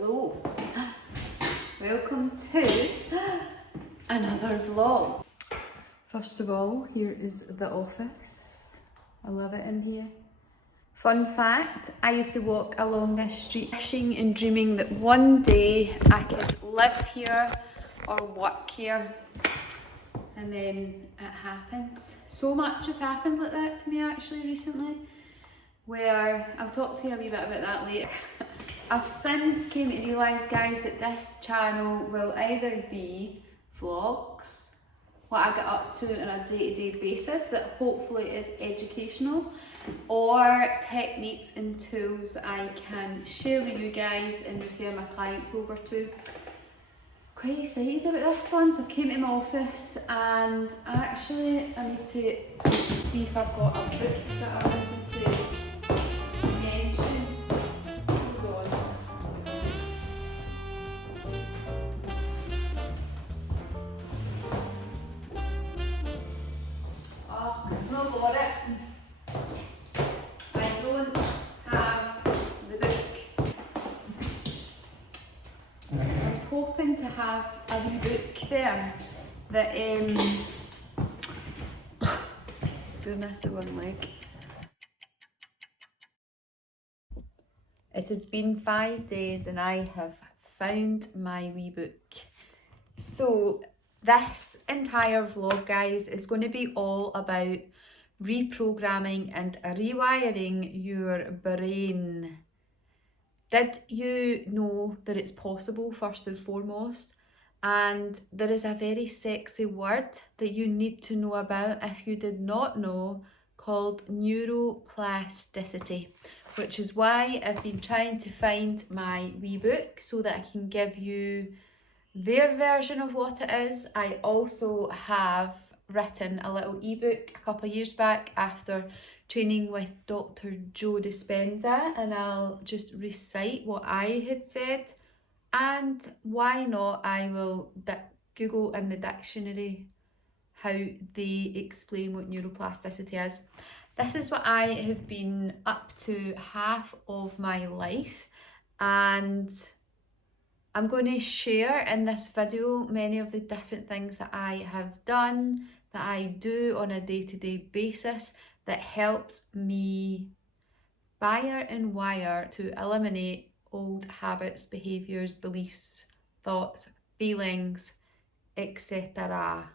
Hello, welcome to another vlog. First of all, here is the office. I love it in here. Fun fact, I used to walk along this street wishing and dreaming that one day I could live here or work here, and then it happens. So much has happened like that to me actually recently, where I'll talk to you a wee bit about that later. I've since came to realise, guys, that this channel will either be vlogs, what I get up to on a day-to-day basis that hopefully is educational, or techniques and tools that I can share with you guys and refer my clients over to. Quite excited about this one, so I came to my office and actually I need to see if I've got a book that I wanted to mention. Hold on. Oh, I've not got it. I don't have the book. I was hoping to have a wee book there that doing this at one leg. It has been 5 days and I have found my wee book. So this entire vlog, guys, is going to be all about reprogramming and rewiring your brain. Did you know that it's possible, first and foremost? And there is a very sexy word that you need to know about if you did not know, called neuroplasticity, which is why I've been trying to find my wee book so that I can give you their version of what it is. I also have written a little ebook a couple of years back after training with Dr. Joe Dispenza, and I'll just recite what I had said, and why not, I will Google in the dictionary how they explain what neuroplasticity is. This is what I have been up to half of my life, and I'm going to share in this video many of the different things that I have done, that I do on a day-to-day basis, that helps me fire and wire to eliminate old habits, behaviours, beliefs, thoughts, feelings, etc.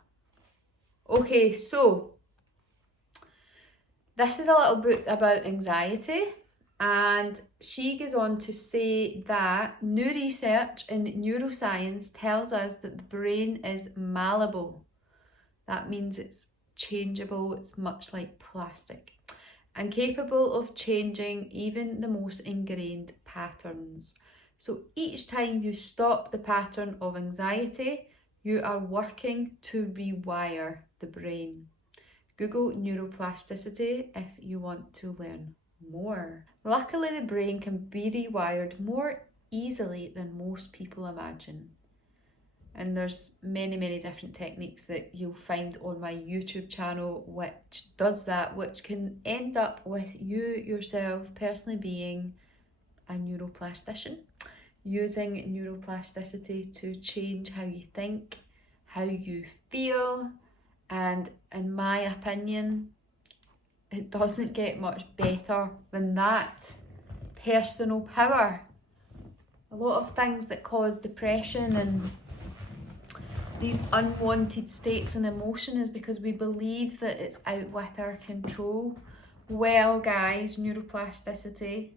Okay, so this is a little book about anxiety, and she goes on to say that new research in neuroscience tells us that the brain is malleable. That means it's changeable, it's much like plastic, and capable of changing even the most ingrained patterns. So each time you stop the pattern of anxiety, you are working to rewire the brain. Google neuroplasticity if you want to learn more. Luckily, the brain can be rewired more easily than most people imagine. And there's many different techniques that you'll find on my YouTube channel which does that, which can end up with you yourself personally being a neuroplastician, using neuroplasticity to change how you think, how you feel, and in my opinion, it doesn't get much better than that. Personal power. A lot of things that cause depression and these unwanted states and emotion is because we believe that it's out with our control. Well, guys, neuroplasticity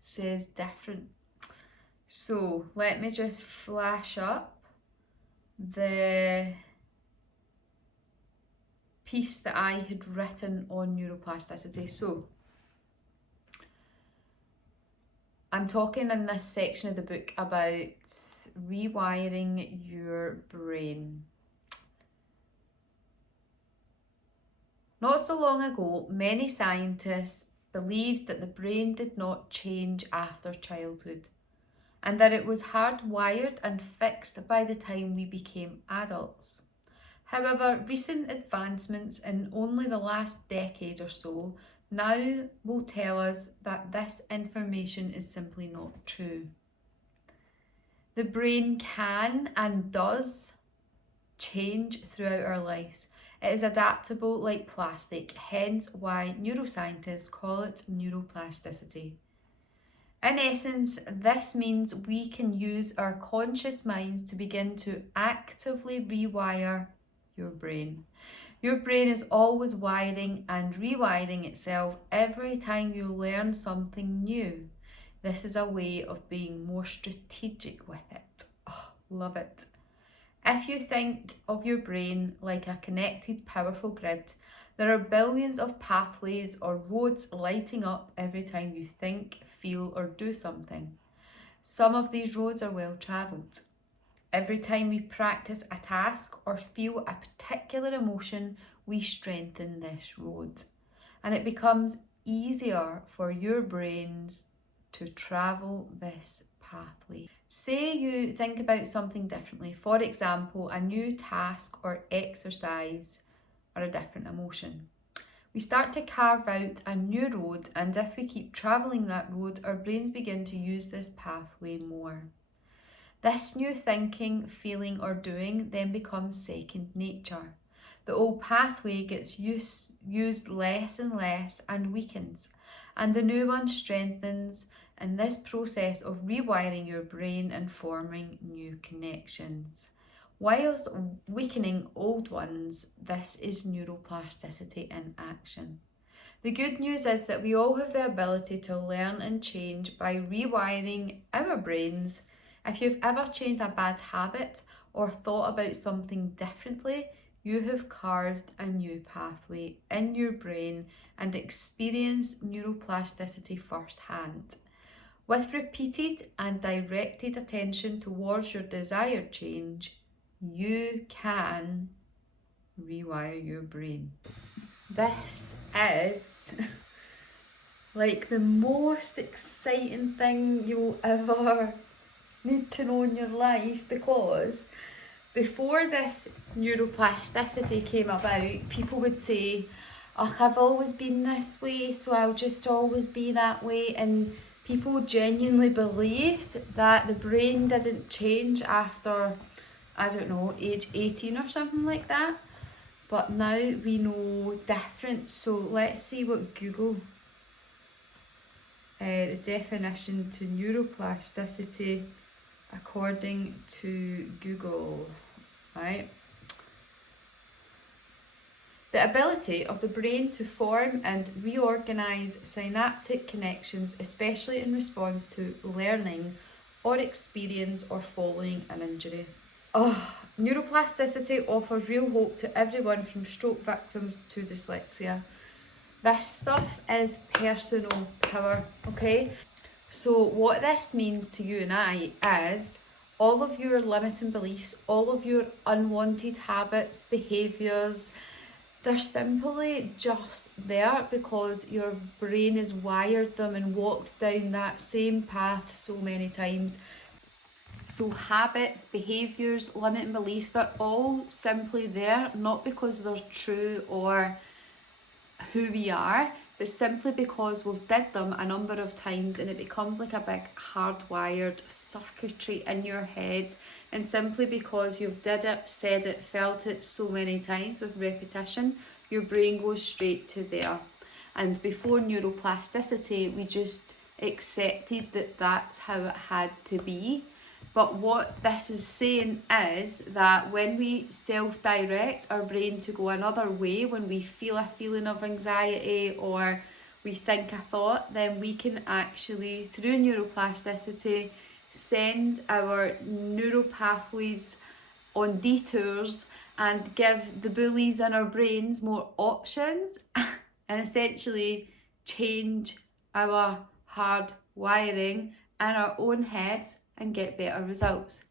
says different. So let me just flash up the piece that I had written on neuroplasticity. So I'm talking in this section of the book about rewiring your brain. Not so long ago, many scientists believed that the brain did not change after childhood, and that it was hardwired and fixed by the time we became adults. However, recent advancements in only the last decade or so now will tell us that this information is simply not true. The brain can and does change throughout our lives. It is adaptable like plastic, hence why neuroscientists call it neuroplasticity. In essence, this means we can use our conscious minds to begin to actively rewire your brain. Your brain is always wiring and rewiring itself every time you learn something new. This is a way of being more strategic with it. Oh, love it. If you think of your brain like a connected, powerful grid, there are billions of pathways or roads lighting up every time you think, feel, or do something. Some of these roads are well travelled. Every time we practice a task or feel a particular emotion, we strengthen this road. And it becomes easier for your brains to travel this pathway. Say you think about something differently, for example, a new task or exercise or a different emotion. We start to carve out a new road, and if we keep travelling that road, our brains begin to use this pathway more. This new thinking, feeling or doing then becomes second nature. The old pathway gets used less and less and weakens, and the new one strengthens in this process of rewiring your brain and forming new connections. Whilst weakening old ones, this is neuroplasticity in action. The good news is that we all have the ability to learn and change by rewiring our brains. If you've ever changed a bad habit or thought about something differently, you have carved a new pathway in your brain and experienced neuroplasticity firsthand. With repeated and directed attention towards your desired change, you can rewire your brain. This is like the most exciting thing you'll ever need to know in your life, because before this neuroplasticity came about, people would say, oh, I've always been this way, so I'll just always be that way. And people genuinely believed that the brain didn't change after, I don't know, age 18 or something like that. But now we know different. So let's see what Google, the definition to neuroplasticity according to Google, right? The ability of the brain to form and reorganize synaptic connections, especially in response to learning or experience or following an injury. Oh, neuroplasticity offers real hope to everyone from stroke victims to dyslexia. This stuff is personal power, okay? So what this means to you and I is all of your limiting beliefs, all of your unwanted habits, behaviours, they're simply just there because your brain has wired them and walked down that same path so many times. So habits, behaviours, limiting beliefs, they're all simply there, not because they're true or who we are, but simply because we've did them a number of times, and it becomes like a big hardwired circuitry in your head. And simply because you've did it, said it, felt it so many times with repetition, your brain goes straight to there. And before neuroplasticity, we just accepted that that's how it had to be. But what this is saying is that when we self-direct our brain to go another way, when we feel a feeling of anxiety or we think a thought, then we can actually, through neuroplasticity, send our neural pathways on detours and give the bullies in our brains more options and essentially change our hard wiring in our own heads and get better results.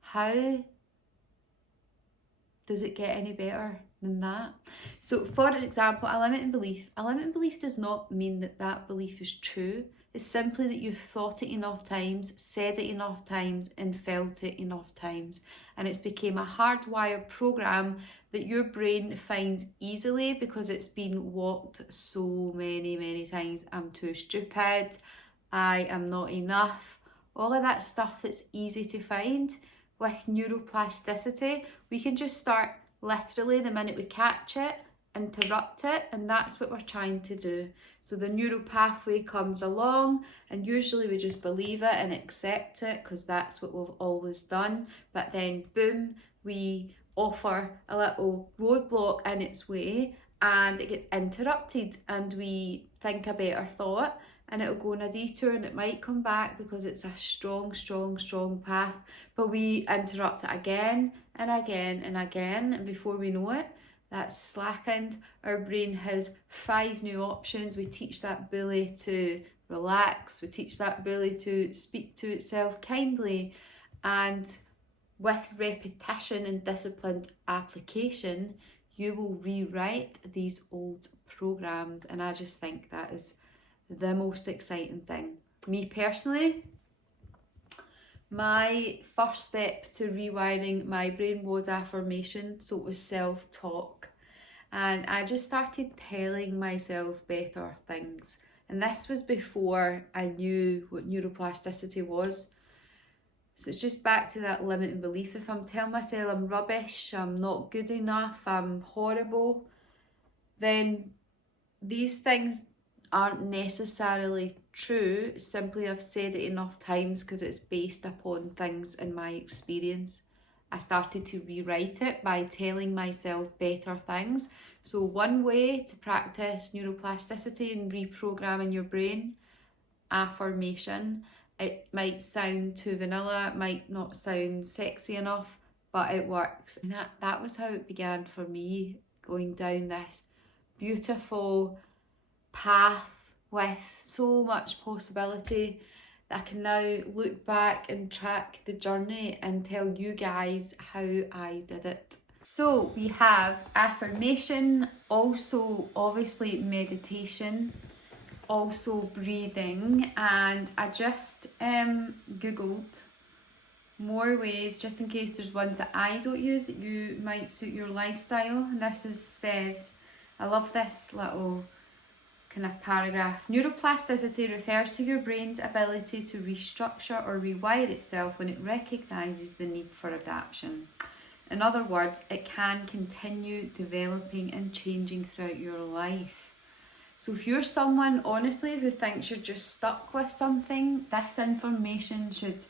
How does it get any better than that? So for example, a limiting belief does not mean that that belief is true. It's simply that you've thought it enough times, said it enough times, and felt it enough times. And it's become a hardwired program that your brain finds easily because it's been walked so many times. I'm too stupid, I am not enough, all of that stuff that's easy to find. With neuroplasticity, we can just start literally the minute we catch it, interrupt it, and that's what we're trying to do. So the neural pathway comes along, and usually we just believe it and accept it because that's what we've always done. But then boom, we offer a little roadblock in its way and it gets interrupted, and we think a better thought and it'll go on a detour and it might come back because it's a strong path, but we interrupt it again and again and again, and before we know it, that's slackened. Our brain has 5 new options. We teach that bully to relax, we teach that bully to speak to itself kindly, and with repetition and disciplined application, you will rewrite these old programs. And I just think that is the most exciting thing. Me personally, my first step to rewiring my brain was affirmation, so it was self-talk. And I just started telling myself better things. And this was before I knew what neuroplasticity was. So it's just back to that limiting belief. If I'm telling myself I'm rubbish, I'm not good enough, I'm horrible, then these things aren't necessarily true. Simply I've said it enough times because it's based upon things in my experience. I started to rewrite it by telling myself better things. So one way to practice neuroplasticity and reprogramming your brain, affirmation. It might sound too vanilla, it might not sound sexy enough, but it works. And that was how it began for me, going down this beautiful path with so much possibility that I can now look back and track the journey and tell you guys how I did it. So we have affirmation, also obviously meditation, also breathing, and I just googled more ways just in case there's ones that I don't use that you might suit your lifestyle. And this says, I love this little kind of paragraph. Neuroplasticity refers to your brain's ability to restructure or rewire itself when it recognises the need for adaptation. In other words, it can continue developing and changing throughout your life. So if you're someone, honestly, who thinks you're just stuck with something, this information should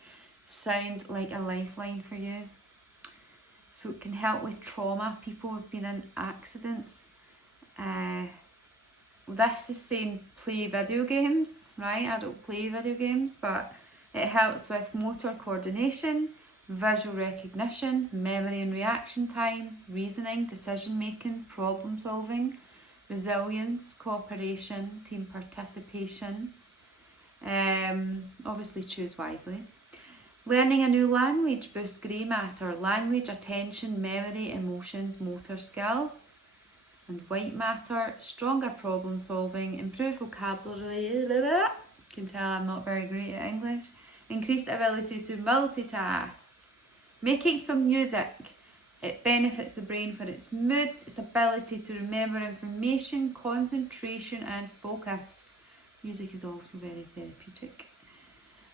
sound like a lifeline for you. So it can help with trauma. People have been in accidents. This is saying play video games, right? I don't play video games, but it helps with motor coordination, visual recognition, memory and reaction time, reasoning, decision making, problem solving, resilience, cooperation, team participation. Obviously choose wisely. Learning a new language boosts grey matter, language, attention, memory, emotions, motor skills. And white matter, stronger problem solving, improved vocabulary, you can tell I'm not very great at English, increased ability to multitask. Making some music, it benefits the brain for its mood, its ability to remember information, concentration and focus. Music is also very therapeutic.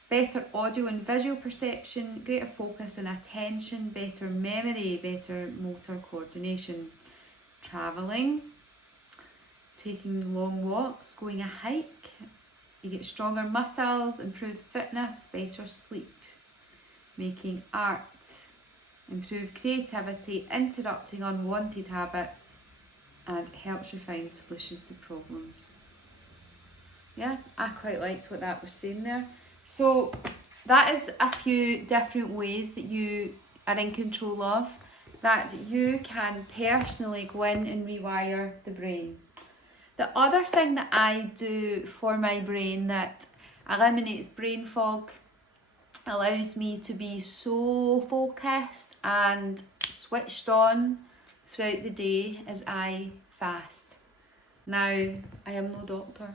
Better audio and visual perception, greater focus and attention, better memory, better motor coordination. Travelling, taking long walks, going a hike, you get stronger muscles, improved fitness, better sleep. Making art, improve creativity, interrupting unwanted habits, and helps you find solutions to problems. Yeah, I quite liked what that was saying there. So that is a few different ways that you are in control of, that you can personally go in and rewire the brain. The other thing that I do for my brain that eliminates brain fog, allows me to be so focused and switched on throughout the day, is I fast. Now, I am no doctor.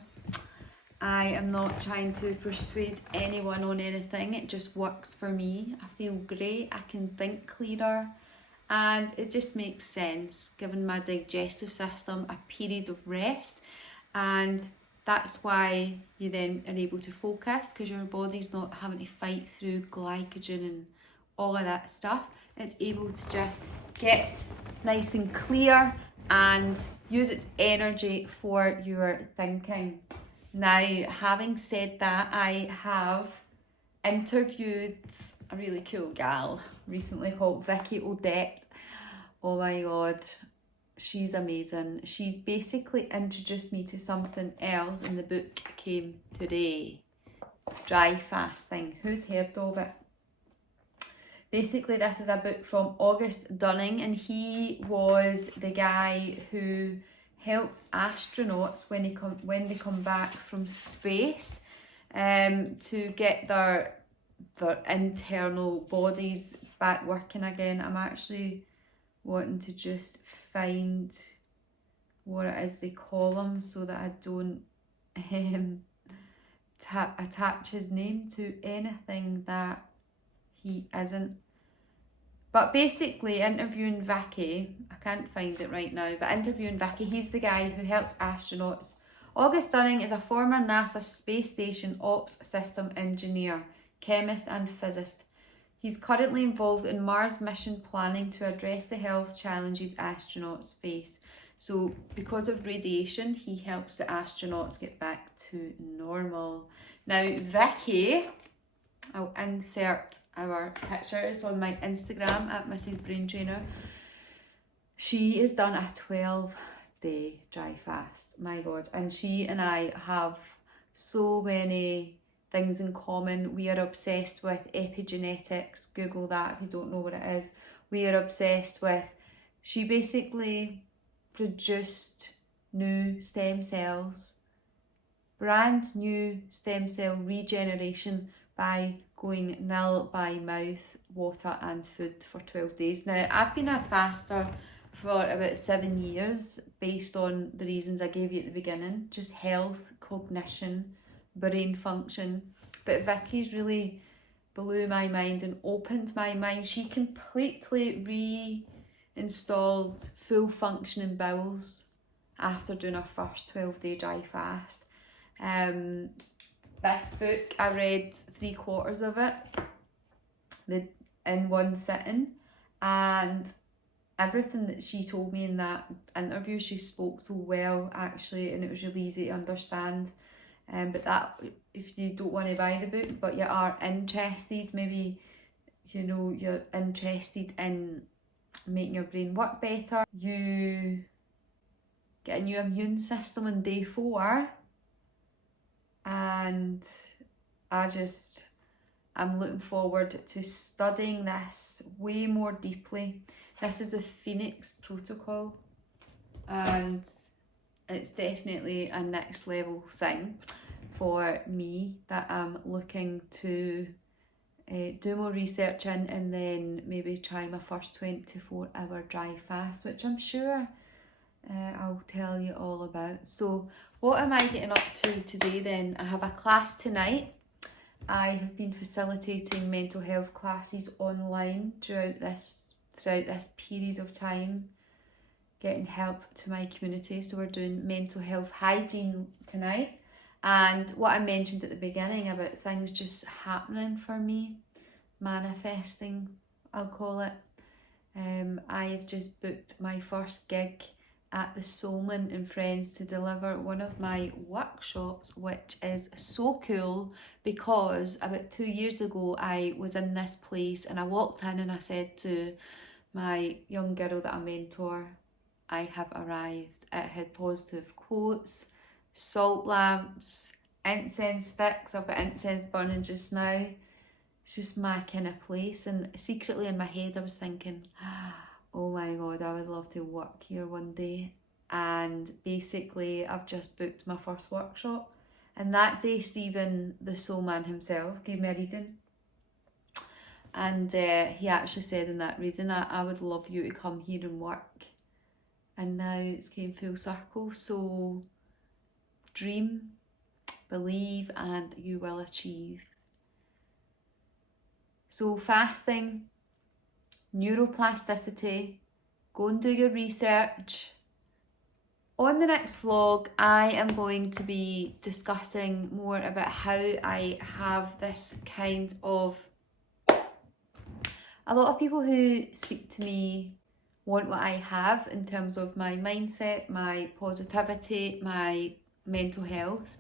I am not trying to persuade anyone on anything. It just works for me. I feel great. I can think clearer. And it just makes sense, given my digestive system, a period of rest and That's why you then are able to focus, because your body's not having to fight through glycogen and all of that stuff. It's able to just get nice and clear and use its energy for your thinking. Now, having said that, I have interviewed a really cool gal recently called Vicky Odette. Oh my god, she's amazing. She's basically introduced me to something else, and the book came today. Dry fasting. Who's heard of it? Basically, this is a book from August Dunning, and he was the guy who helped astronauts when they come back from space, to get their internal bodies back working again. I'm actually wanting to just find what it is they call him so that I don't attach his name to anything that he isn't. But basically, interviewing Vicky, I can't find it right now, but interviewing Vicky, he's the guy who helps astronauts. August Dunning is a former NASA Space Station Ops System Engineer, chemist and physicist. He's currently involved in Mars mission planning to address the health challenges astronauts face. So because of radiation, he helps the astronauts get back to normal. Now, Vicky, I'll insert our pictures on my Instagram at Mrs. Brain Trainer. She has done a 12-day dry fast, my god, and she and I have so many things in common. We are obsessed with epigenetics. Google that if you don't know what it is. We are obsessed with, she basically produced new stem cells, brand new stem cell regeneration by going nil by mouth, water and food for 12 days. Now, I've been a faster for about 7 years based on the reasons I gave you at the beginning, just health, cognition, brain function. But Vicky's really blew my mind and opened my mind. She completely reinstalled full functioning bowels after doing her first 12-day dry fast. This book, I read 3/4 of it in one sitting, and everything that she told me in that interview, she spoke so well actually, and it was really easy to understand. But that, if you don't want to buy the book but you are interested, maybe you're interested in making your brain work better, you get a new immune system on day 4, and I'm looking forward to studying this way more deeply. This is the Phoenix Protocol, and it's definitely a next level thing for me that I'm looking to do more research in, and then maybe try my first 24-hour dry fast, which I'm sure I'll tell you all about. So what am I getting up to today then? I have a class tonight. I have been facilitating mental health classes online throughout this period of time, getting help to my community. So we're doing mental health hygiene tonight. And what I mentioned at the beginning about things just happening for me, manifesting, I'll call it. I have just booked my first gig at the Solman and Friends to deliver one of my workshops, which is so cool because about 2 years ago I was in this place and I walked in and I said to my young girl that I mentor, I have arrived. It had positive quotes, salt lamps, incense sticks. I've got incense burning just now. It's just my kind of place, and secretly in my head I was thinking, oh my god, I would love to work here one day. And basically I've just booked my first workshop, and that day Stephen, the soul man himself, gave me a reading, and he actually said in that reading, I would love you to come here and work. And now it's came full circle. So dream, believe, and you will achieve. So fasting, neuroplasticity, go and do your research, On the next vlog, I am going to be discussing more about how I have this kind of... A lot of people who speak to me want what I have in terms of my mindset, my positivity, my mental health,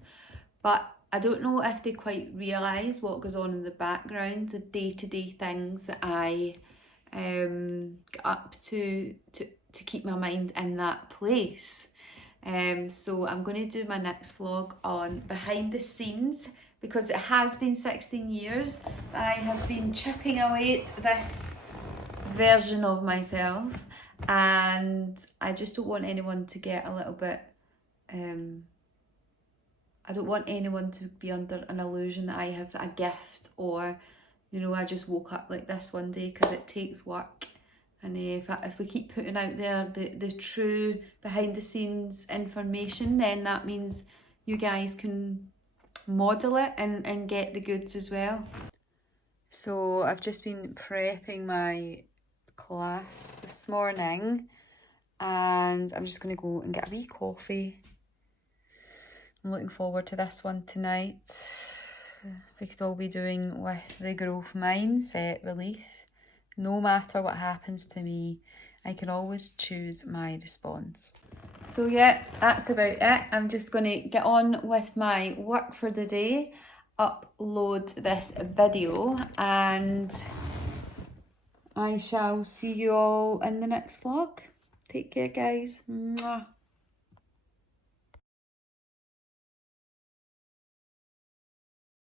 but I don't know if they quite realise what goes on in the background, the day-to-day things that I get up to keep my mind in that place. So I'm going to do my next vlog on behind the scenes, because it has been 16 years that I have been chipping away at this version of myself, and I just don't want anyone to get a little bit I don't want anyone to be under an illusion that I have a gift, or you know, I just woke up like this one day, because it takes work. And if we keep putting out there the true behind the scenes information, then that means you guys can model it and get the goods as well. So I've just been prepping my class this morning, and I'm just going to go and get a wee coffee. I'm looking forward to this one tonight. We could all be doing with the growth mindset belief. No matter what happens to me, I can always choose my response. So yeah, that's about it. I'm just going to get on with my work for the day, upload this video, and I shall see you all in the next vlog. Take care, guys. Mwah.